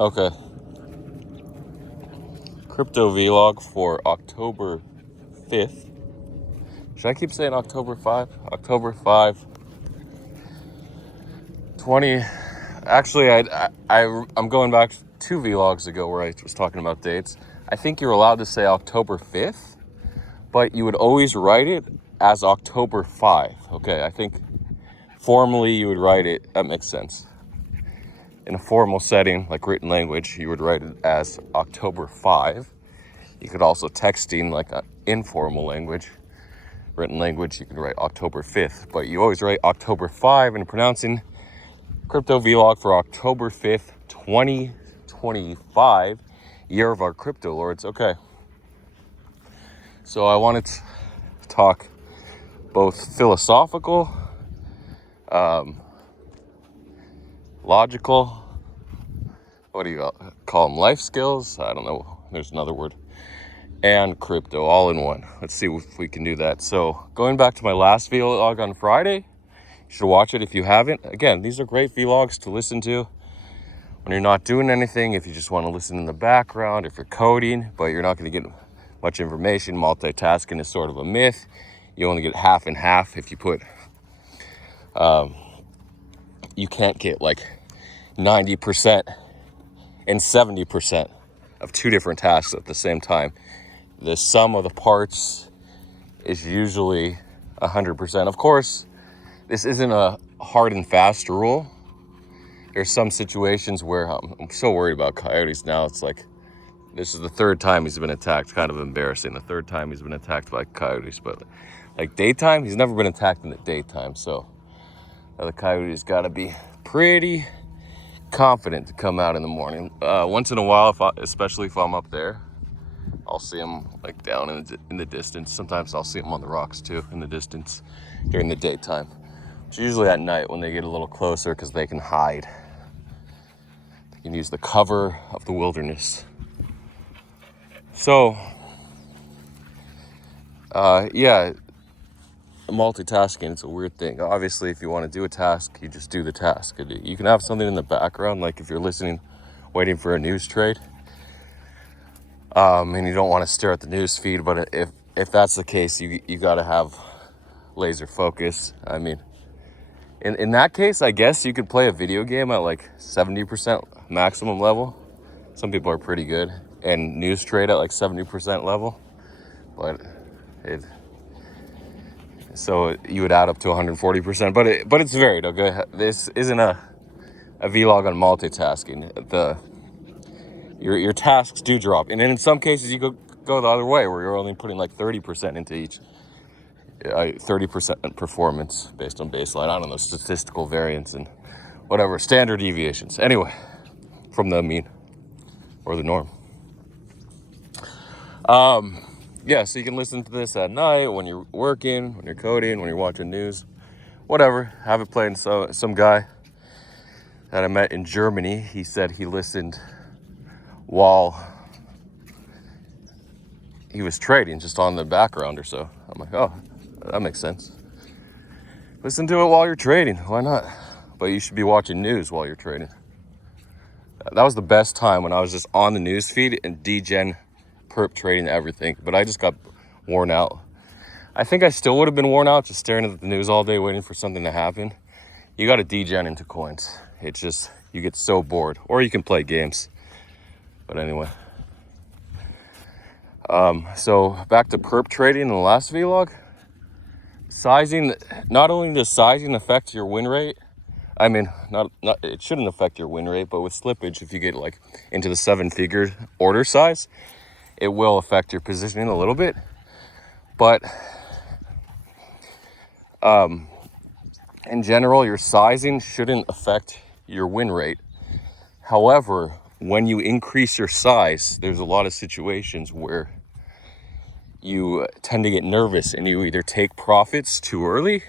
Okay. Crypto vlog for October 5th. Should I keep saying October 5? October 5, 20. Actually, I'm going back 2 vlogs ago where I was talking about dates. I think you're allowed to say October 5th, but you would always write it as October 5. Okay, I think formally you would write it. That makes sense. In a formal setting, like written language, you would write it as October 5. You could also texting, like an informal language, written language, you can write October 5th. But you always write October 5 and pronouncing crypto vlog for October 5th, 2025, year of our crypto lords. Okay. So I wanted to talk both philosophical, logical, what do you call them? Life skills? I don't know. There's another word. And crypto all in one. Let's see if we can do that. So going back to my last vlog on Friday, you should watch it if you haven't. Again, these are great vlogs to listen to when you're not doing anything, if you just want to listen in the background, if you're coding, but you're not going to get much information. Multitasking is sort of a myth. You only get half and half if you put, you can't get like 90% and 70% of 2 different tasks at the same time. The sum of the parts is usually 100%. Of course, this isn't a hard and fast rule. There's some situations where I'm so worried about coyotes now. It's like, this is the 3rd time he's been attacked. Kind of embarrassing. The 3rd time he's been attacked by coyotes. But like daytime, he's never been attacked in the daytime. So the coyote's got to be pretty confident to come out in the morning. Once in a while, especially if I'm up there, I'll see them like down in the distance. Sometimes I'll see them on the rocks too in the distance during the daytime. It's usually at night when they get a little closer because they can hide. They can use the cover of the wilderness. So, multitasking, it's a weird thing. Obviously, if you want to do a task, you just do the task. You can have something in the background, like if you're listening, waiting for a news trade, and you don't want to stare at the news feed. But if that's the case, you got to have laser focus. I mean, in that case, I guess you could play a video game at like 70% maximum level. Some people are pretty good, and news trade at like 70% level, but so you would add up to 140%, but it's varied. Okay, this isn't a vlog on multitasking. Your tasks do drop, and then in some cases you go the other way, where you're only putting like 30% into each. 30% performance based on baseline. I don't know, statistical variance and whatever, standard deviations. Anyway, from the mean or the norm. Yeah, so you can listen to this at night when you're working, when you're coding, when you're watching news, whatever. Have it playing. So some guy that I met in Germany, he said he listened while he was trading, just on the background or so. I'm like, oh, that makes sense. Listen to it while you're trading. Why not? But you should be watching news while you're trading. That was the best time, when I was just on the news feed and degen perp trading everything. But I just got worn out. I think I still would have been worn out just staring at the news all day waiting for something to happen. You got to degen into coins. It's just, you get so bored. Or you can play games. But anyway. So back to perp trading in the last vlog. Sizing, not only does sizing affect your win rate, I mean, not it shouldn't affect your win rate, but with slippage, if you get like into the 7-figure order size, it will affect your positioning a little bit. But in general, your sizing shouldn't affect your win rate. However, when you increase your size, there's a lot of situations where you tend to get nervous and you either take profits too early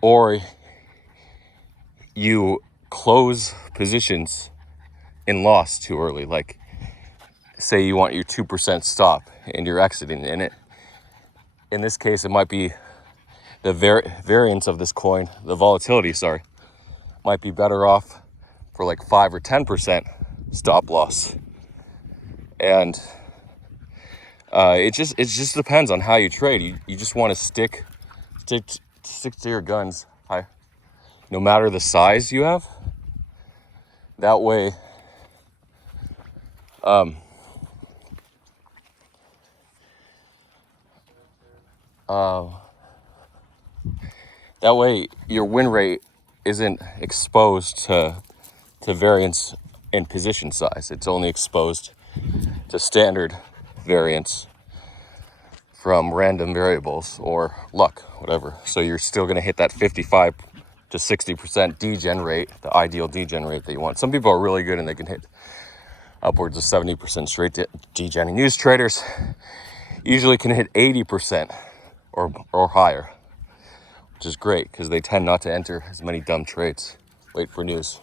or you close positions in loss too early. Like, say you want your 2% stop and you're exiting in it. In this case, it might be the variance of this coin, the volatility, might be better off for like 5 or 10%. stop loss. And it just depends on how you trade. You just want to stick to your guns, no matter the size you have. That way, your win rate isn't exposed to variance in position size. It's only exposed to standard variance from random variables or luck, whatever. So you're still going to hit that 55 to 60% degen rate, the ideal degen rate that you want. Some people are really good and they can hit upwards of 70% straight degen. And news traders usually can hit 80% or higher, which is great because they tend not to enter as many dumb trades. Wait for news.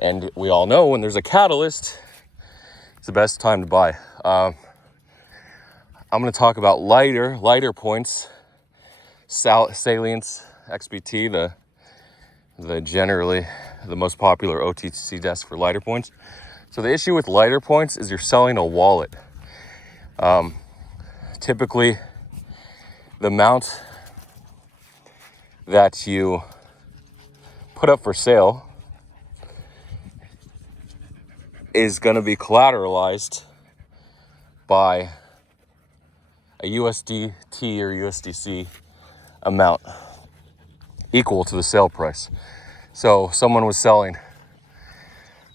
And we all know when there's a catalyst, it's the best time to buy. I'm going to talk about lighter points, salience, XBT, the generally the most popular OTC desk for lighter points. So the issue with lighter points is you're selling a wallet. Typically, the amount that you put up for sale is going to be collateralized by a USDT or USDC amount equal to the sale price. So someone was selling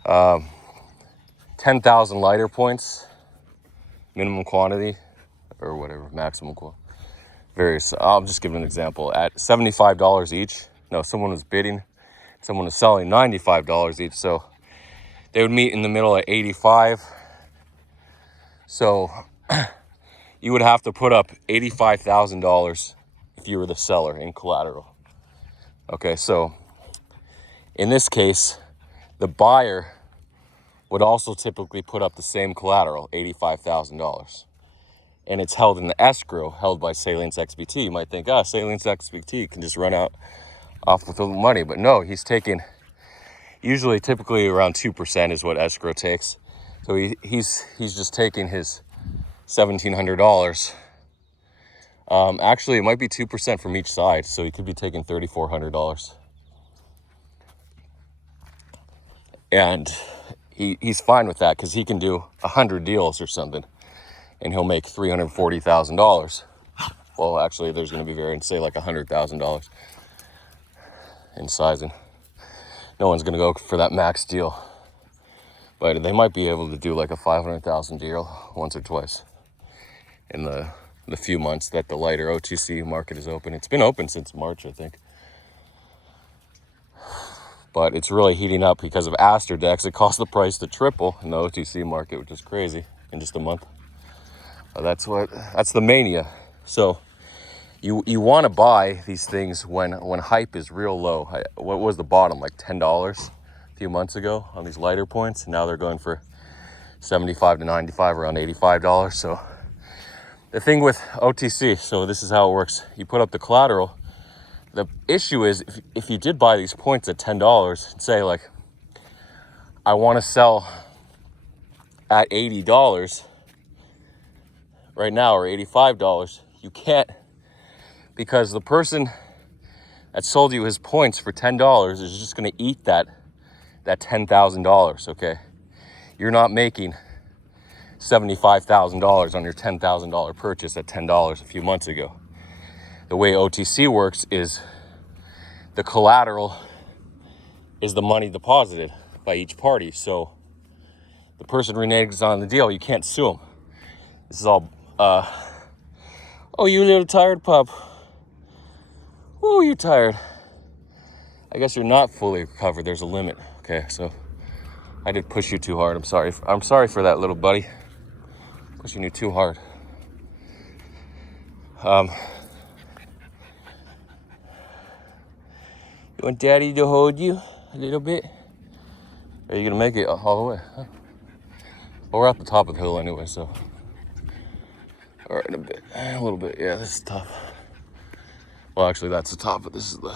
10,000 lighter points, minimum quantity, or whatever, maximum quantity. I'll just give an example. At $75 each, someone was bidding, someone was selling $95 each. So they would meet in the middle at 85. So you would have to put up $85,000 if you were the seller in collateral. Okay, so in this case, the buyer would also typically put up the same collateral, $85,000. And it's held in the escrow, held by Salience XBT. You might think, Salience XBT can just run off with the money. But no, he's taking, typically around 2% is what escrow takes. So he's just taking his $1,700. Actually, it might be 2% from each side, so he could be taking $3,400. And he's fine with that because he can do 100 deals or something, and he'll make $340,000. Well, actually, there's going to be variance, say like $100,000 in sizing. No one's going to go for that max deal, but they might be able to do like a $500,000 deal once or twice in the few months that the lighter OTC market is open. It's been open since March, I think. But it's really heating up because of Aster decks. It cost the price to triple in the OTC market, which is crazy, in just a month. That's the mania. So you want to buy these things when hype is real low. What was the bottom, like $10 a few months ago on these lighter points? Now they're going for $75 to $95, around $85. So the thing with OTC, so this is how it works. You put up the collateral. The issue is if you did buy these points at $10, say like, I want to sell at $80 right now or $85, you can't, because the person that sold you his points for $10 is just going to eat that $10,000, okay? You're not making $75,000 on your $10,000 purchase at $10 a few months ago. The way OTC works is the collateral is the money deposited by each party. So the person reneges on the deal, you can't sue them. This is all, oh, you little tired pup. Oh, you tired. I guess you're not fully recovered. There's a limit. Okay, so I did push you too hard. I'm sorry. I'm sorry for that, little buddy. Pushing you too hard. You want daddy to hold you a little bit? Are you gonna make it all the way? Huh? Well, we're at the top of the hill anyway, so. All right, a little bit. Yeah, this is tough. Well, actually, that's the top, but this is the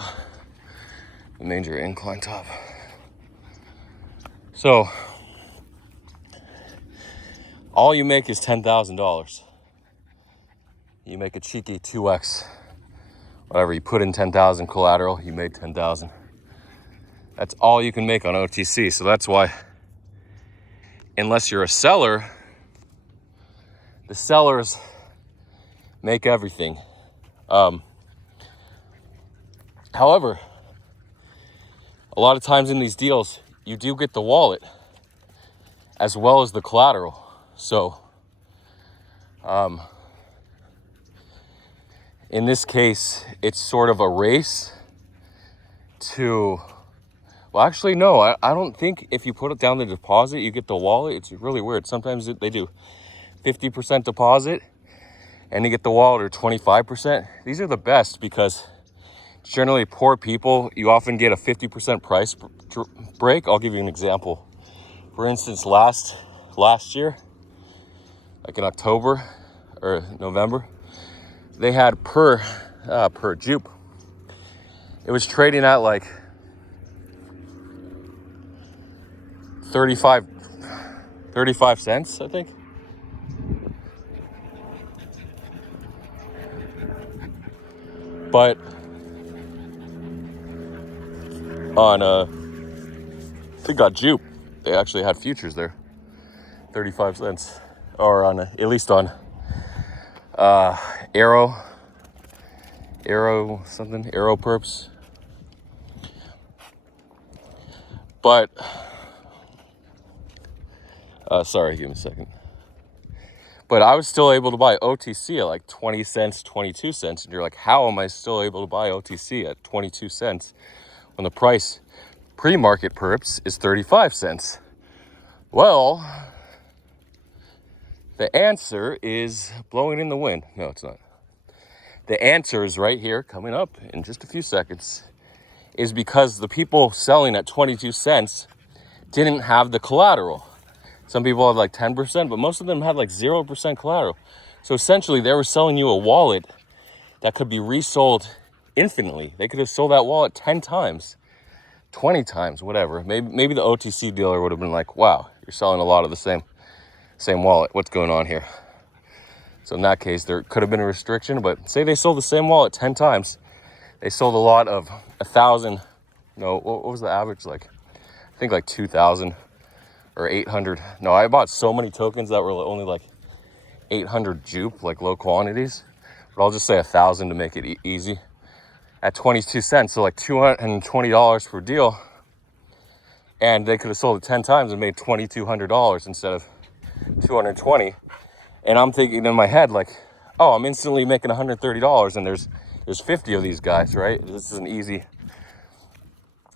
major incline top. So, all you make is $10,000. You make a cheeky 2x, whatever, you put in 10,000 collateral, you made 10,000. That's all you can make on OTC. So that's why, unless you're a seller, the sellers make everything. However, a lot of times in these deals, you do get the wallet as well as the collateral. So, in this case, it's sort of a race to, well, actually, no, I don't think if you put it down the deposit, you get the wallet. It's really weird. Sometimes they do 50% deposit and you get the wallet, or 25%. These are the best because generally poor people, you often get a 50% price break. I'll give you an example. For instance, last year, like in October or November, they had per jupe, it was trading at like 35 cents, I think. But on I think on jupe, they actually had futures there, 35 cents, or on at least on Arrow perps. But sorry, give me a second. But I was still able to buy OTC at like 20 cents, 22 cents. And you're like, how am I still able to buy OTC at 22 cents when the price pre-market perps is 35 cents? Well, the answer is blowing in the wind. No, it's not. The answer is right here, coming up in just a few seconds, is because the people selling at 22 cents didn't have the collateral. Some people had like 10%, but most of them had like 0% collateral. So essentially, they were selling you a wallet that could be resold infinitely. They could have sold that wallet 10 times, 20 times, whatever. Maybe the OTC dealer would have been like, wow, you're selling a lot of the same wallet. What's going on here? So in that case, there could have been a restriction, but say they sold the same wallet 10 times. They sold a lot of 1,000. No, what was the average like? I think like 2,000 or 800. No, I bought so many tokens that were only like 800 jupe, like low quantities. But I'll just say 1,000 to make it easy. At 22 cents, so like $220 per deal. And they could have sold it 10 times and made $2,200 instead of $220. And I'm thinking in my head like, oh, I'm instantly making $130, and there's 50 of these guys, right? This is an easy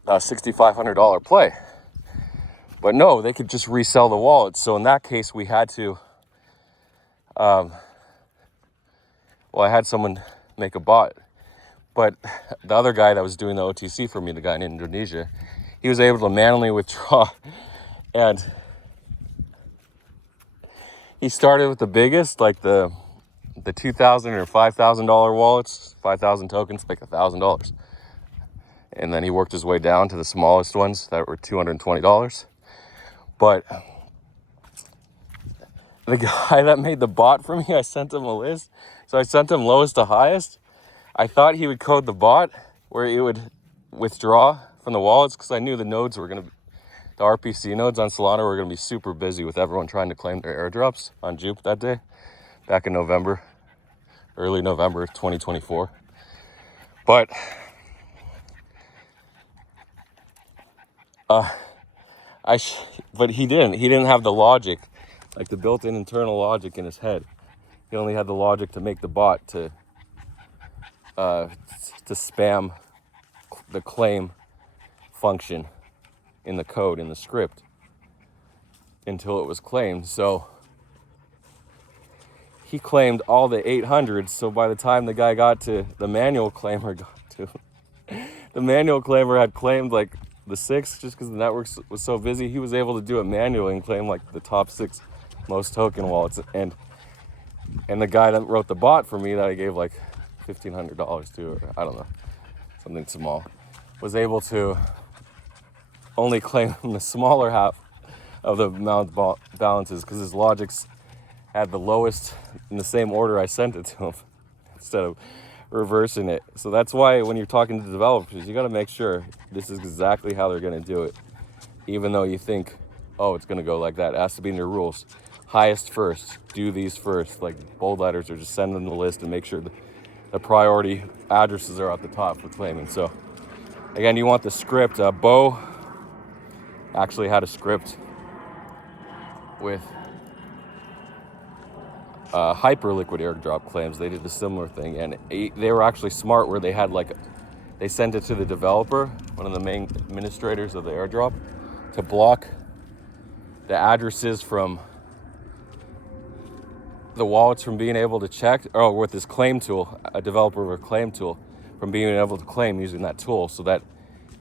$6,500 play. But no, they could just resell the wallets. So in that case, we had to, I had someone make a bot. But the other guy that was doing the OTC for me, the guy in Indonesia, he was able to manually withdraw. And he started with the biggest, like the $2,000 or $5,000 wallets, 5,000 tokens, like $1,000. And then he worked his way down to the smallest ones that were $220. But the guy that made the bot for me, I sent him a list. So I sent him lowest to highest. I thought he would code the bot where it would withdraw from the wallets, because I knew the nodes were going to be, the RPC nodes on Solana were going to be super busy with everyone trying to claim their airdrops on Jupe that day, back in November, early November 2024. But but he didn't have the logic, like the built-in internal logic in his head. He only had the logic to make the bot to spam the claim function in the code, in the script, until it was claimed. So he claimed all the 800s. So by the time the guy got to the manual claimer, the manual claimer had claimed like the 6, just because the network was so busy. He was able to do it manually and claim like the top 6 most token wallets. And the guy that wrote the bot for me that I gave like $1,500 to, or I don't know, something small, was able to only claim the smaller half of the amount of balances, because his logic's had the lowest in the same order I sent it to them instead of reversing it. So that's why when you're talking to developers, you got to make sure this is exactly how they're going to do it. Even though you think, oh, it's going to go like that. It has to be in your rules. Highest first. Do these first. Like bold letters, or just send them the list and make sure the priority addresses are at the top for claiming. So again, you want the script. Bo actually had a script with hyperliquid airdrop claims. They did a similar thing, and they were actually smart where they had they sent it to the developer, one of the main administrators of the airdrop, to block the addresses from the wallets from being able to check, or with this claim tool, a developer with a claim tool, from being able to claim using that tool, so that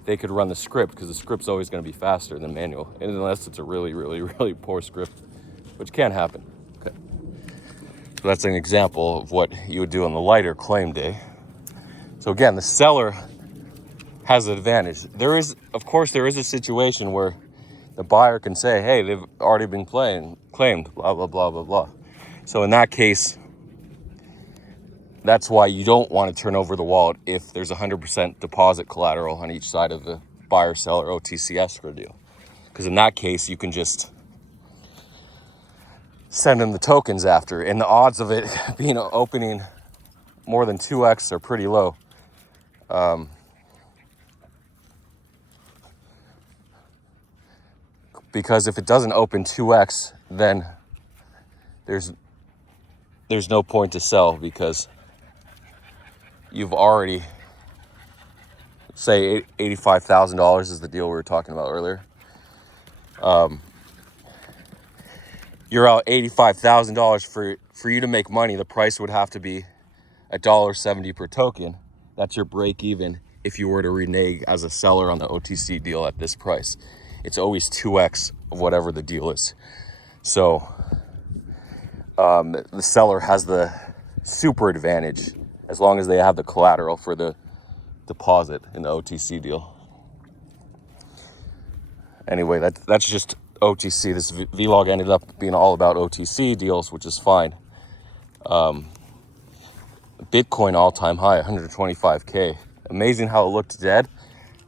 they could run the script, because the script's always going to be faster than manual, unless it's a really, really, really poor script, which can happen. Okay. So that's an example of what you would do on the lighter claim day. So again, the seller has an advantage. Of course, there is a situation where the buyer can say, hey, they've already been claimed, blah, blah, blah, blah, blah. So in that case, that's why you don't want to turn over the wallet if there's 100% deposit collateral on each side of the buyer-seller OTC escrow deal. Because in that case, you can just send them the tokens after, and the odds of it being opening more than 2x are pretty low. Because if it doesn't open 2x, then there's no point to sell, because you've already, say $85,000 is the deal we were talking about earlier. You're out $85,000 for you to make money. The price would have to be $1.70 per token. That's your break even if you were to renege as a seller on the OTC deal at this price. It's always 2x of whatever the deal is. So the seller has the super advantage as long as they have the collateral for the deposit in the OTC deal. Anyway, that's just OTC. This vlog ended up being all about OTC deals, which is fine. Bitcoin all-time high, 125K. Amazing how it looked dead.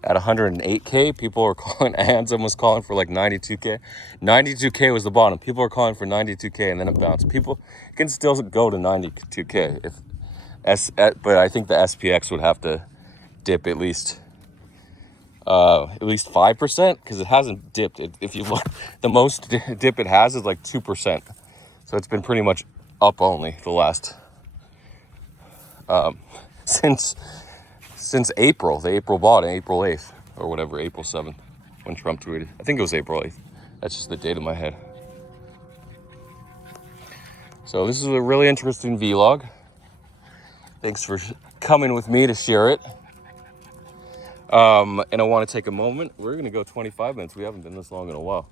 At 108K, people were calling, Ansem was calling for like 92K. 92K was the bottom. People were calling for 92K, and then it bounced. People can still go to 92K, but I think the SPX would have to dip at least 5%, because it hasn't dipped. If you look, the most dip it has is like 2%. So it's been pretty much up only the last since April. The April bought, April 8th or whatever, April 7th, when Trump tweeted. I think it was April 8th. That's just the date in my head. So this is a really interesting vlog. Thanks for coming with me to share it. And I want to take a moment. We're going to go 25 minutes. We haven't been this long in a while,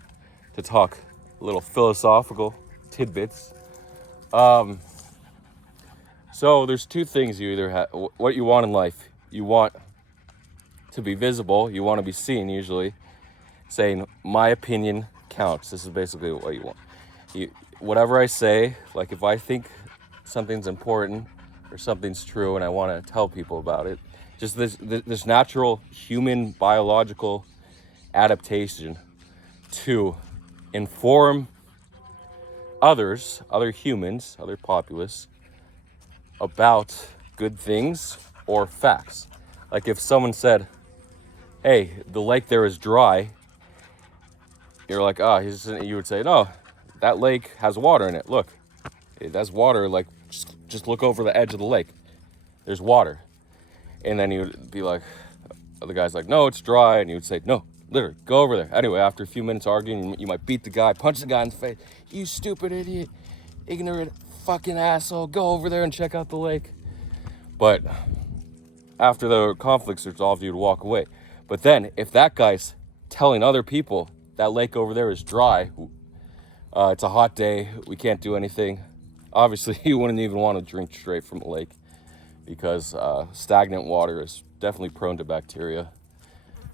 to talk a little philosophical tidbits. So there's two things you either have. What you want in life. You want to be visible. You want to be seen, usually. Saying, my opinion counts. This is basically what you want. Whatever I say, like if I think something's important or something's true and I want to tell people about it, just this natural human biological adaptation to inform others, other humans, other populace, about good things or facts. Like if someone said, hey, the lake there is dry, you're like, you would say, no, that lake has water in it. Look, it has water. Like, just look over the edge of the lake. There's water. And then you would be like, the guy's like, no, it's dry. And you would say, no, literally, go over there. Anyway, after a few minutes arguing, you might beat the guy, punch the guy in the face. You stupid idiot, ignorant fucking asshole. Go over there and check out the lake. But after the conflict's resolved, you'd walk away. But then if that guy's telling other people that lake over there is dry, it's a hot day, we can't do anything, obviously you wouldn't even want to drink straight from the lake, because stagnant water is definitely prone to bacteria,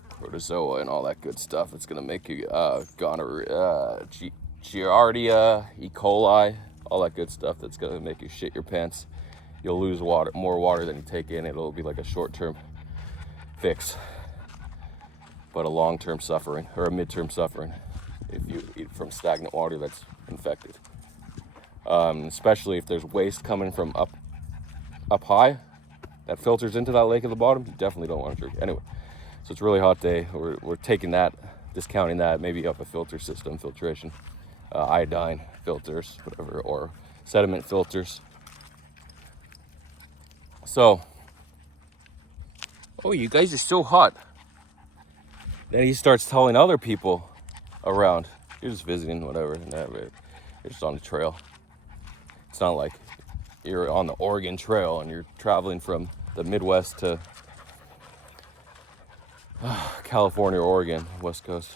protozoa, and all that good stuff. It's going to make you gonorrhea, giardia, E. coli, all that good stuff that's gonna make you shit your pants. You'll lose more water than you take in. It'll be like a short-term fix, but a long-term suffering, or a mid-term suffering, if you eat from stagnant water that's infected. Especially if there's waste coming from up high that filters into that lake at the bottom, you definitely don't want to drink. Anyway, so it's a really hot day. We're taking that, discounting that, maybe up a filter system, filtration, iodine filters, whatever, or sediment filters. So, oh, you guys are so hot. Then he starts telling other people around, you're just visiting, whatever, and you're just on the trail. It's not like you're on the Oregon Trail and you're traveling from the Midwest to California or Oregon, West Coast.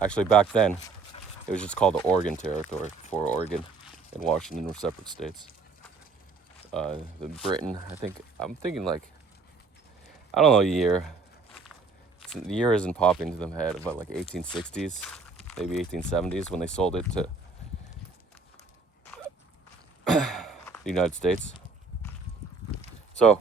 Actually, back then, it was just called the Oregon Territory, for Oregon and Washington were separate states. The Britain, I'm thinking like, I don't know the year. The year isn't popping to them head, but like 1860s, maybe 1870s when they sold it to the United States. So,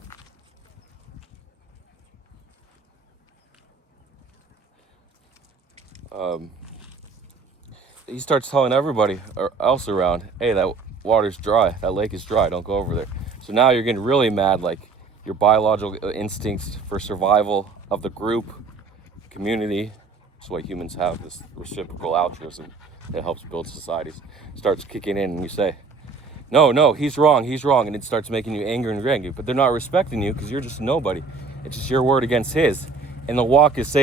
he starts telling everybody else around, hey, that water's dry, that lake is dry, don't go over there. So now you're getting really mad, like your biological instincts for survival of the group, community, that's why humans have this reciprocal altruism that helps build societies, starts kicking in, and you say, no, he's wrong, and it starts making you angry, but they're not respecting you because you're just nobody. It's just your word against his. And the walk is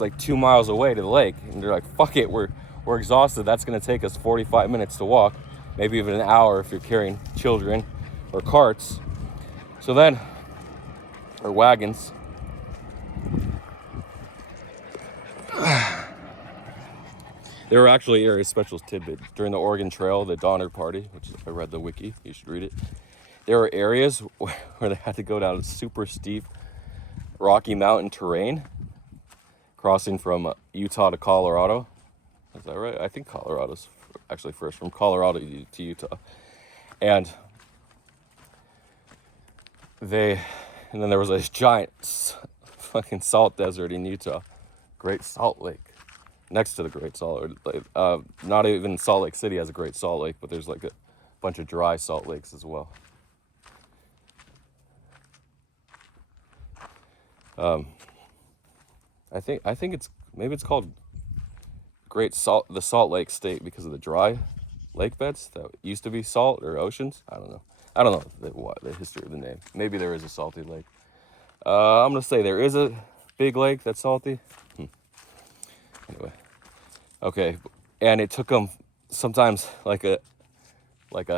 like 2 miles away to the lake, and they're like, fuck it, we're exhausted, that's gonna take us 45 minutes to walk, maybe even an hour if you're carrying children or carts. So then, or wagons. There were actually areas, special tidbit, during the Oregon Trail, the Donner Party, which I read the wiki, you should read it. There were areas where they had to go down super steep Rocky Mountain terrain, crossing from Utah to Colorado. Is that right? I think Colorado's actually first, from Colorado to Utah. And then there was this giant fucking salt desert in Utah, Great Salt Lake, next to the Great Salt Lake. Not even Salt Lake City has a Great Salt Lake, but there's like a bunch of dry salt lakes as well. I think it's called the Salt Lake State because of the dry lake beds that used to be salt or oceans. I don't know the history of the name. Maybe there is a salty lake. I'm gonna say there is a big lake that's salty. Anyway, okay, and it took them sometimes like a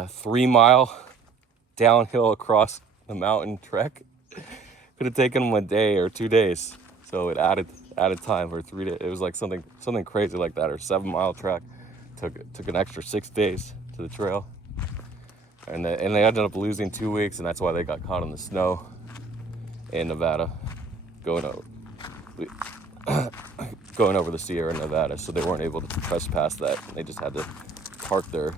3 mile downhill across the mountain trek. Could have taken them a day or 2 days. So it added time for 3 days. It was like something crazy like that, or 7 mile trek took an extra 6 days to the trail, and they ended up losing 2 weeks, and that's why they got caught in the snow in Nevada, going over the Sierra Nevada. So they weren't able to trespass that. They just had to park their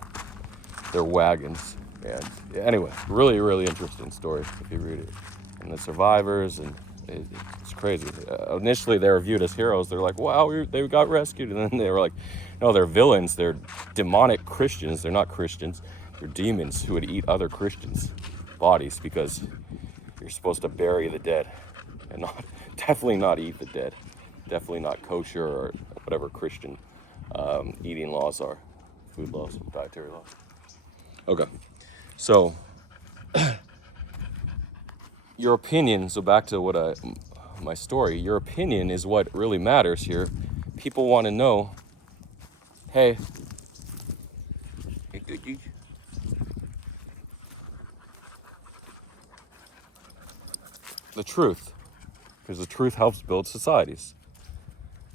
wagons. And anyway, really, really interesting story if you read it, and the survivors, and it's crazy. Initially, they were viewed as heroes. They're like, wow, they got rescued. And then they were like, no, they're villains. They're demonic Christians. They're not Christians. They're demons who would eat other Christians' bodies because you're supposed to bury the dead and definitely not eat the dead. Definitely not kosher or whatever Christian eating laws are, food laws, dietary laws. Okay, so your opinion, so back to my story, your opinion is what really matters here. People want to know, hey, the truth, because the truth helps build societies.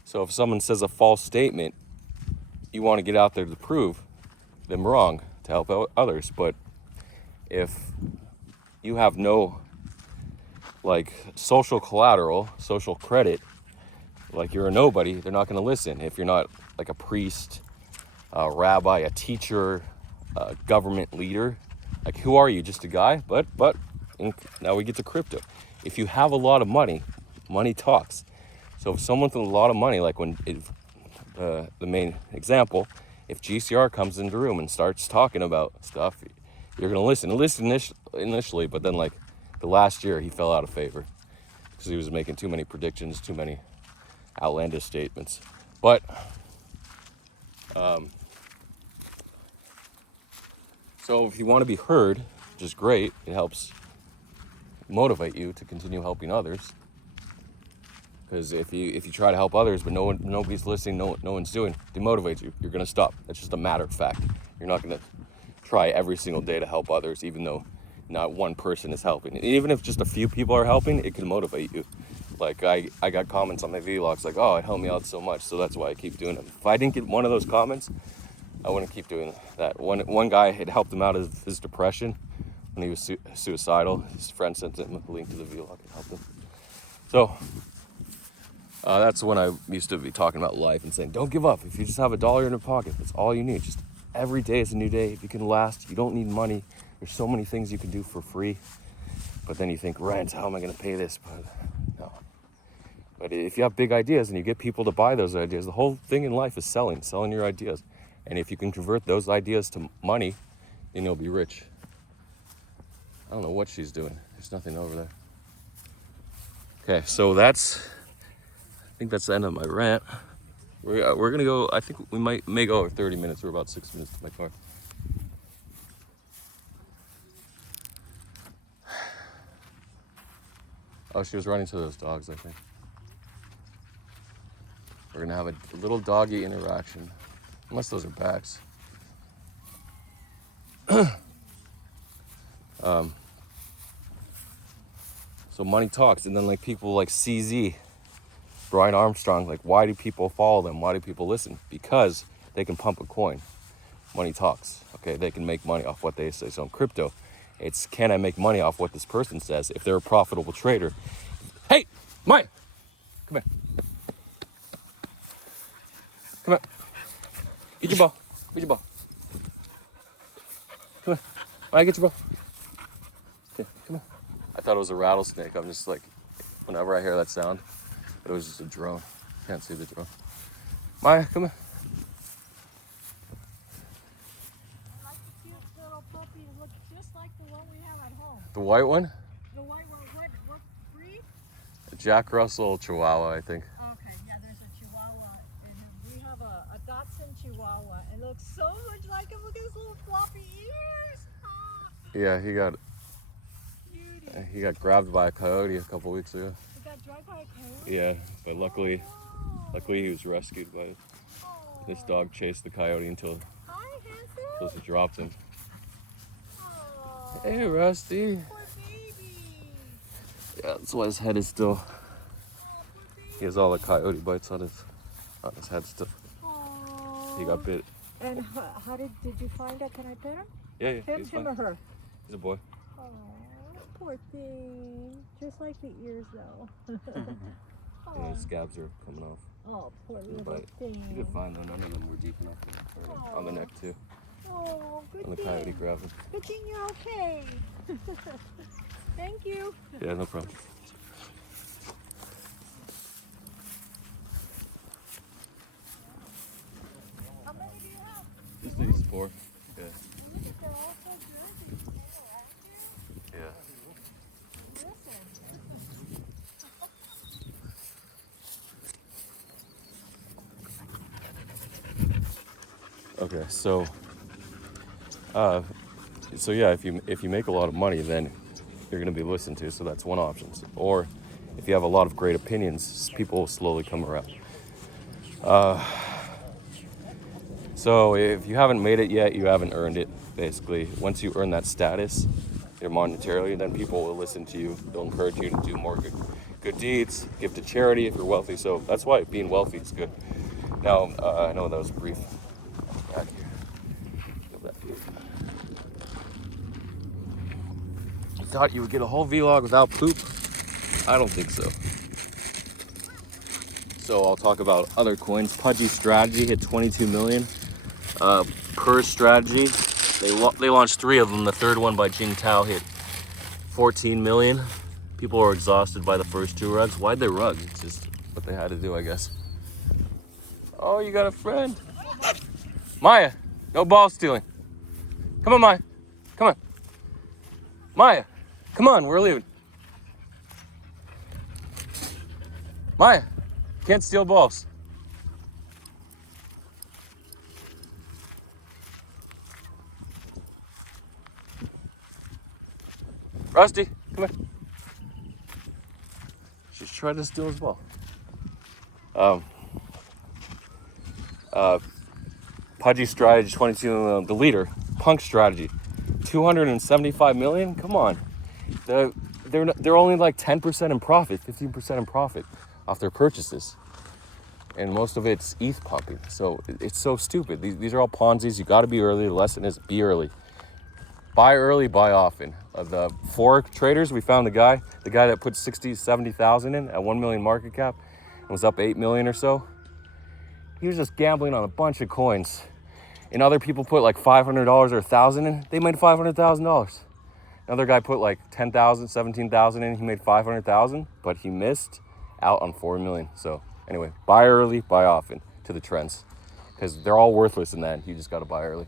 So if someone says a false statement, you want to get out there to prove them wrong to help out others. But if you have no social collateral, social credit, like you're a nobody, they're not going to listen. If you're not like a priest, a rabbi, a teacher, government leader. Like, who are you? Just a guy? But now we get to crypto. If you have a lot of money, money talks. So if someone with a lot of money, like the main example, if GCR comes into the room and starts talking about stuff, you're gonna listen. Listen initially, but then like the last year he fell out of favor because he was making too many predictions, too many outlandish statements. But so if you want to be heard, which is great, it helps motivate you to continue helping others. Because if you try to help others, but nobody's listening, no one's doing, demotivates you. You're gonna stop. That's just a matter of fact. You're not gonna try every single day to help others, even though not one person is helping. And even if just a few people are helping, it can motivate you. Like I got comments on my vlogs like, oh, it helped me out so much, so that's why I keep doing it. If I didn't get one of those comments, I wouldn't keep doing that. One guy had helped him out of his depression when he was suicidal. His friend sent him a link to the vlog and helped him. So that's when I used to be talking about life and saying, don't give up. If you just have $1 in your pocket, that's all you need. Just every day is a new day. If you can last, you don't need money. There's so many things you can do for free. But then you think, rent, how am I going to pay this? But no. But if you have big ideas and you get people to buy those ideas, the whole thing in life is selling your ideas. And if you can convert those ideas to money, then you'll be rich. I don't know what she's doing. There's nothing over there. Okay, so I think that's the end of my rant. We're gonna go. I think we may go over 30 minutes. We're about 6 minutes to my car. Oh, she was running to those dogs, I think. We're gonna have a little doggy interaction, unless those are backs. So money talks, and then like people like CZ. Brian Armstrong, like, why do people follow them? Why do people listen? Because they can pump a coin. Money talks. Okay, they can make money off what they say. So in crypto, it's can I make money off what this person says if they're a profitable trader? Hey, Mike, come here. Come here. Get your ball. Get your ball. Come here. Mike, get your ball. Okay, come here. I thought it was a rattlesnake. I'm just like, whenever I hear that sound, it was just a drone. Can't see the drone. Maya, come here. I like the cute little puppy. It looks just like the one we have at home. The white one? The white one. What breed? A Jack Russell Chihuahua, I think. Okay, yeah, there's a Chihuahua. We have a Dachshund Chihuahua. It looks so much like him. Look at his little floppy ears. Ah. Yeah, he got grabbed by a coyote a couple weeks ago. He got dragged by a coyote? Yeah, but luckily he was rescued by this dog. Chased the coyote until he dropped him. Oh, Hey, Rusty. poor baby. Yeah, that's why his head is still. Oh, poor baby. He has all the coyote bites on his head still. Oh. He got bit. And how did you find out? Can I pet him? Yeah, Him, he's him fine. or her? He's a boy. Oh, poor thing. Just like the ears, though. Yeah, his scabs are coming off. Oh, poor From the little bite. thing. You could find them. None of them were deep enough. On the neck too. Oh, good And the thing. coyote grabbed him. Good thing you're okay. Thank you. Yeah, no problem. How many do you have? Just these 4. Yeah. Look at they're all so good. Yeah. Listen. Okay, so yeah, if you make a lot of money, then you're gonna be listened to. So that's one option. Or if you have a lot of great opinions, people will slowly come around. So if you haven't made it yet, you haven't earned it. Basically, once you earn that status, monetarily, then people will listen to you. They'll encourage you to do more good deeds, give to charity if you're wealthy. So that's why being wealthy is good. Now, I know that was brief. Back here. Give that to you. You thought you would get a whole vlog without poop? I don't think so. So I'll talk about other coins. Pudgystr hit 22 million per strategy. They launched 3 of them. The third one by Jingtao hit 14 million. People were exhausted by the first 2 rugs. Why'd they rug? It's just what they had to do, I guess. Oh, you got a friend. Maya, no ball stealing. Come on, Maya. Come on. Maya, come on, we're leaving. Maya, can't steal balls. Rusty, come here. She's trying to steal his ball. Pudgy strategy 22, the leader, punk strategy, 275 million. Come on, they're only like 10% in profit, 15% in profit off their purchases, and most of it's ETH pumping. So it's so stupid. These are all Ponzi's. You got to be early. The lesson is be early. Buy early, buy often. The 4 traders, we found the guy that put 60, 70,000 in at 1 million market cap and was up 8 million or so. He was just gambling on a bunch of coins. And other people put like $500 or $1,000 in, they made $500,000. Another guy put like 10,000, 17,000 in, he made 500,000, but he missed out on 4 million. So anyway, buy early, buy often to the trends, because they're all worthless in that. You just got to buy early.